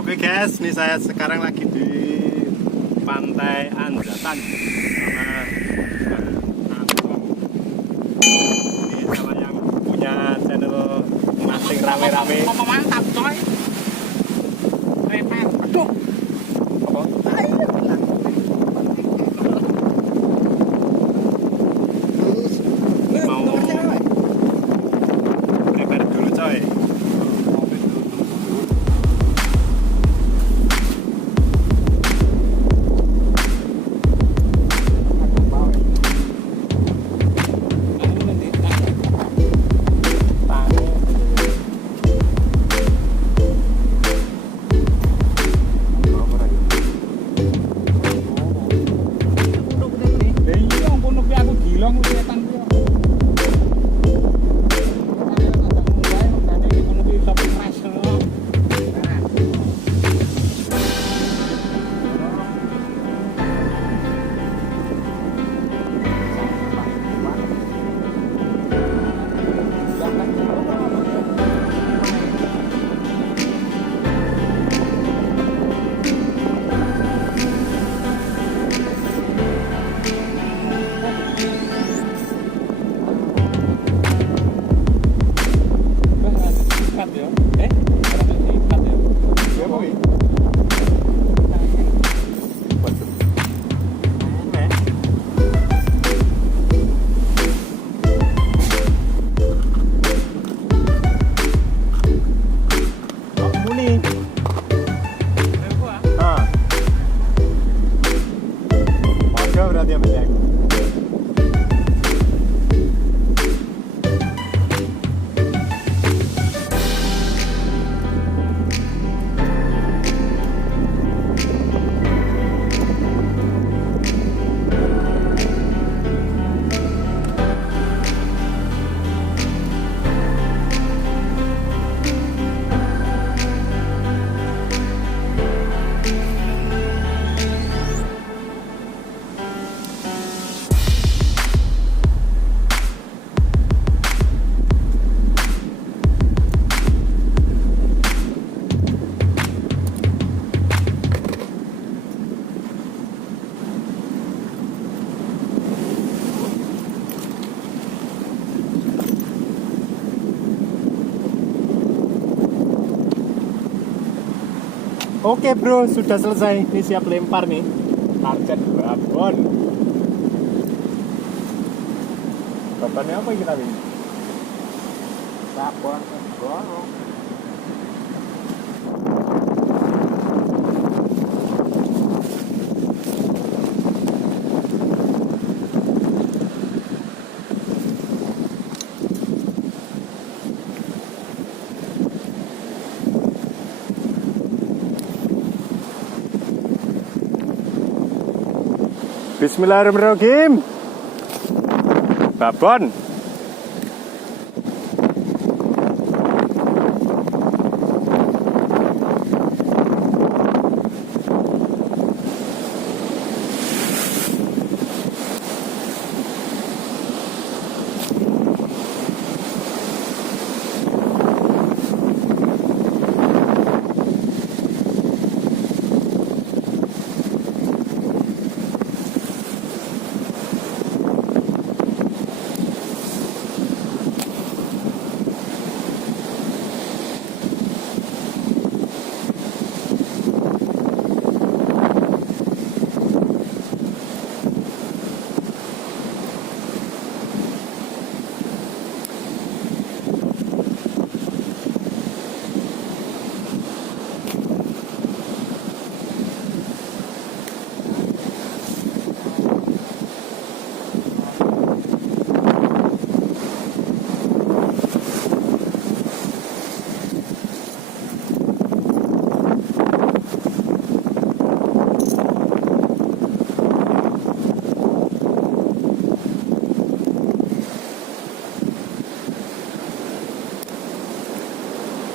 Oke guys, nih saya sekarang lagi di pantai Anjatan sama ini sama yang punya channel mancing rame-rame. Mantap coy. Repet. Aduh. Apa? Mau prepare dulu coy. Oke bro, sudah selesai. Ini siap lempar nih. Target babon. Babonnya apa kita ini? Babon gorong. Bismillahirrahmanirrahim. Babon.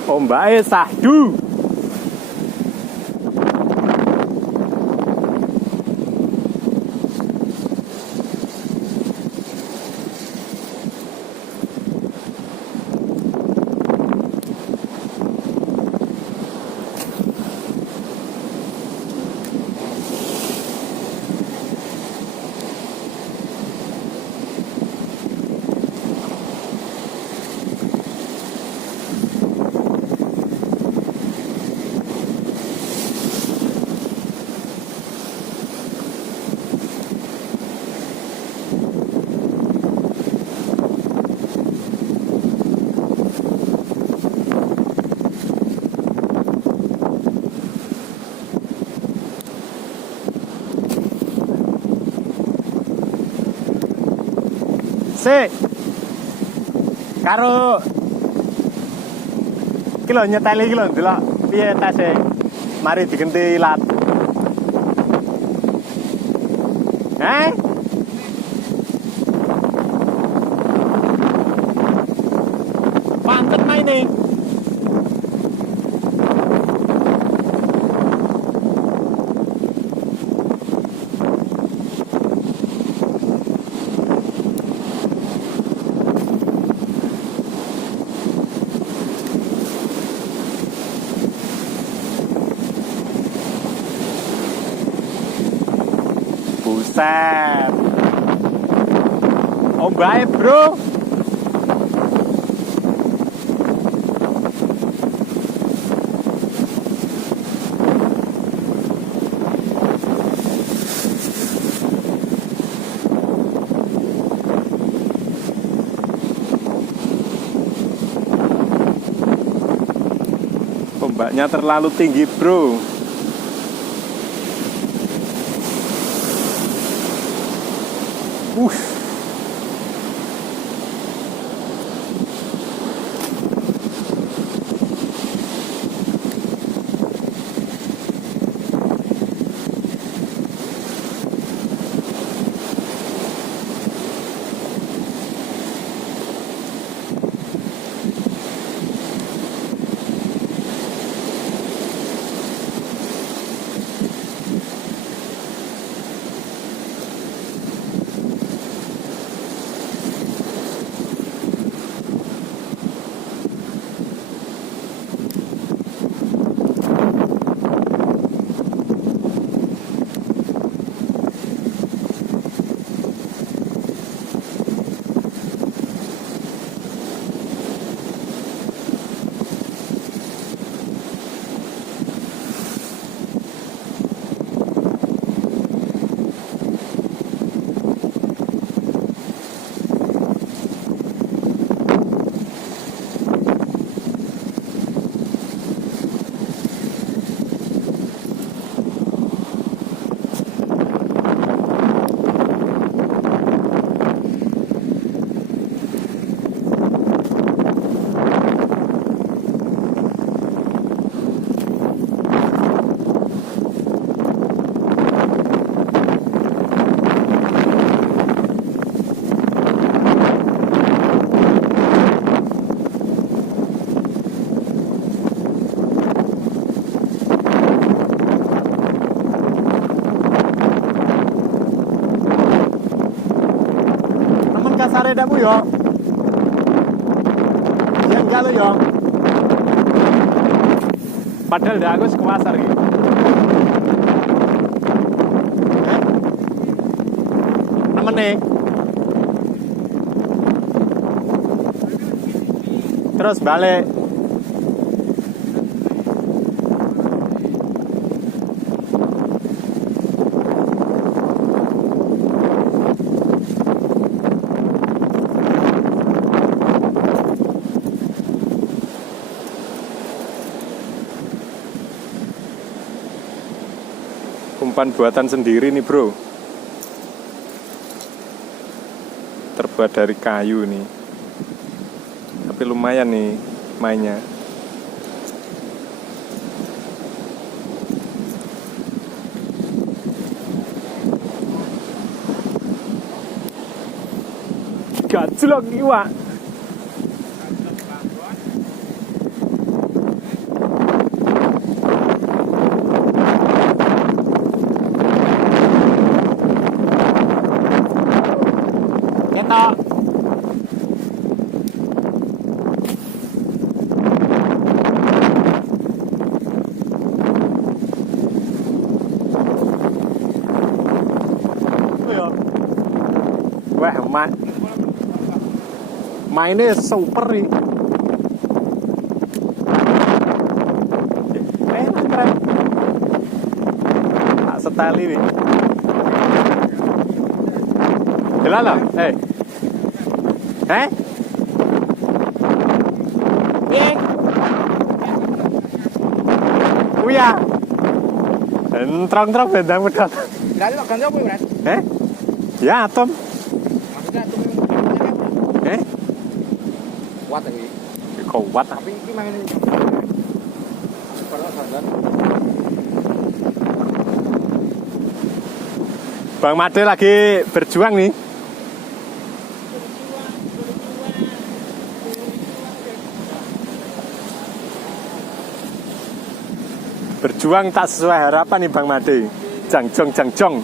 Ombake sahdu. Sik. Karo iki lho nyeteli iki lho ndelok piye tase. Mari digenti ilat. Pantet maine. Buset. Ombake, Bro. Ombaknya terlalu tinggi, Bro. Saredamu yo. Ya enggak lo yo. Padahal dah aku ke pasar gitu. Nemen nih. Terus balik. Umpan buatan sendiri nih, Bro. Terbuat dari kayu nih. Tapi lumayan nih mainnya. Gajlok iwak. Ketok. Wah, mainnya super nih. Keren. Tak setali nih. Jelala, Uya. Entrang-entrang bendang pedal. Berarti lo ganti apa, Bro? Ya, Tom. Maksudnya kuat ini. Kuat. Tapi ini main ini. Kalau sadar. Bang Made lagi berjuang nih. Berjuang tak sesuai harapan nih Bang Made. Jangjong.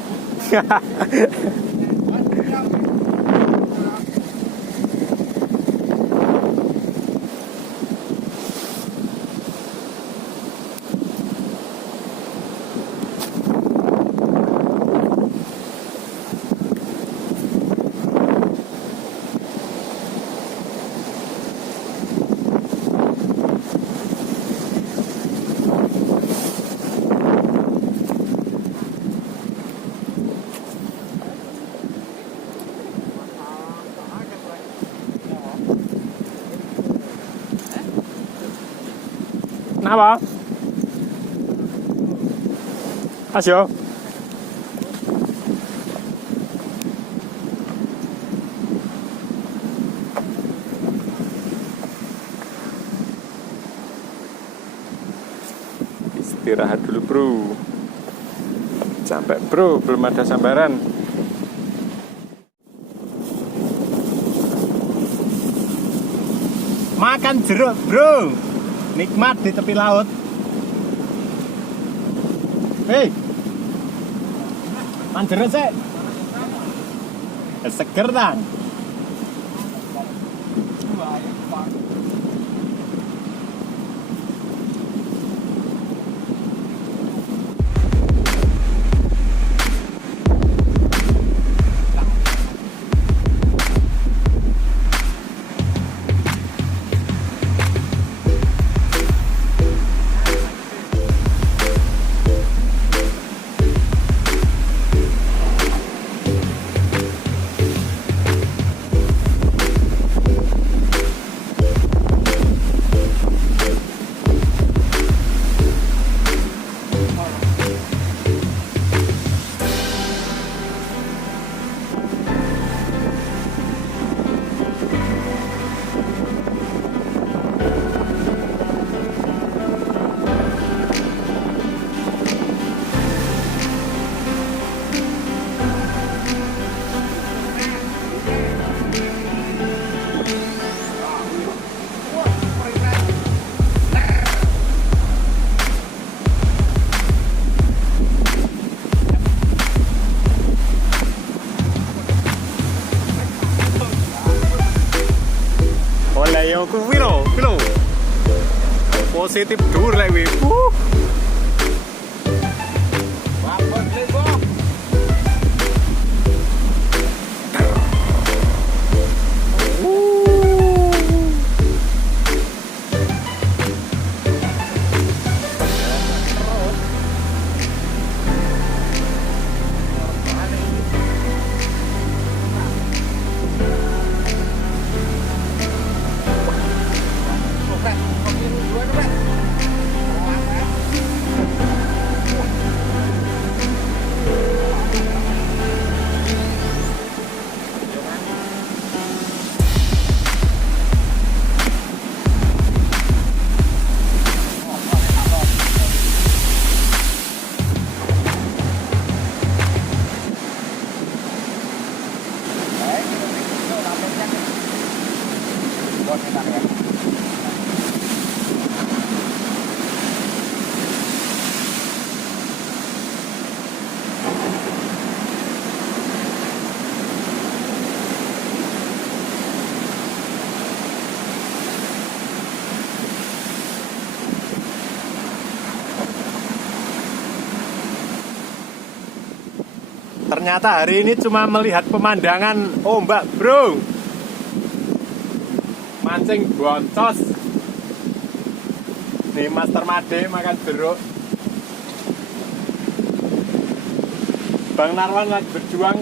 Kenapa? Hasil. Istirahat dulu bro. Sampai bro, belum ada sambaran. Makan jeruk bro. Nikmat di tepi laut. Hei, makan jeruk sih. Seger kan? Yo kuwi lho. Positif dur lek kuwi. Wabon lego. Ternyata hari ini cuma melihat pemandangan ombak bro. Mancing boncos. Nih Master Made makan jeruk. Bang Narwan lagi berjuang,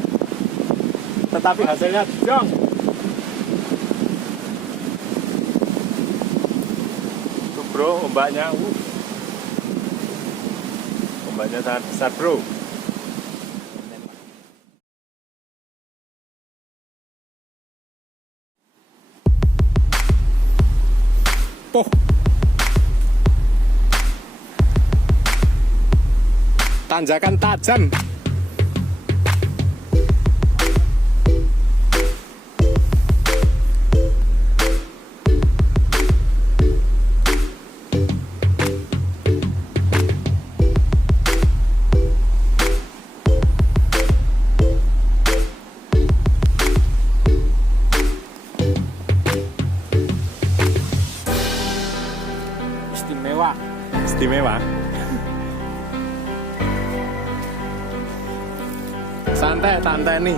tetapi hasilnya jong. Tuh bro ombaknya, ombaknya sangat besar bro. Tanjakan tajam. Istimewa. Istimewa. Santai nih.